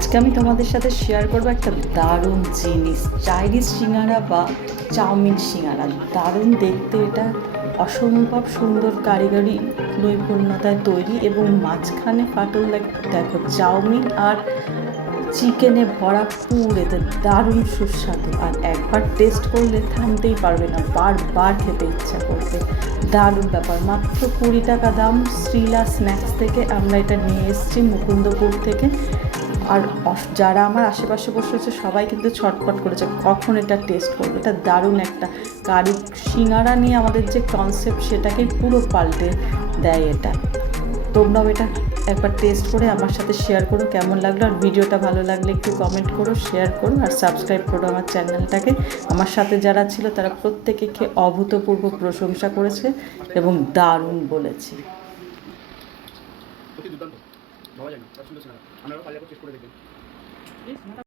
আজকে আমি তোমাদের সাথে শেয়ার করবো একটা দারুণ জিনিস, চাইনিজ সিঙ্গারা বা চাউমিন সিঙ্গারা। দারুণ দেখতে এটা, অসম্ভব সুন্দর কারিগরি নৈপুণ্যতায় তৈরি এবং মাঝখানে ফাটল দেখো চাউমিন আর চিকেনে ভরা পুর, এতে দারুণ সুস্বাদু। আর একবার টেস্ট করলে থামতেই পারবে না, বারবার খেতে ইচ্ছা করবে। দারুণ ব্যাপার। মাত্র 20 টাকা দাম। শ্রীলা স্ন্যাক্স থেকে আমরা এটা নিয়ে এসেছি, মুকুন্দপুর থেকে। আর যারা আমার আশেপাশে বসেছে সবাই কিন্তু ছটফট করেছে কখন এটা টেস্ট করবে। এটা দারুণ একটা সিঙ্গারা নিয়ে আমাদের যে কনসেপ্ট সেটাকেই পুরো পাল্টে দেয় এটা। তোমরাও এটা একবার টেস্ট করে আমার সাথে শেয়ার করো কেমন লাগলো। আর ভিডিওটা ভালো লাগলে একটু কমেন্ট করো, শেয়ার করো আর সাবস্ক্রাইব করো আমার চ্যানেলটাকে। আমার সাথে যারা ছিল তারা প্রত্যেকে খেয়ে অভূতপূর্ব প্রশংসা করেছে এবং দারুণ বলেছে।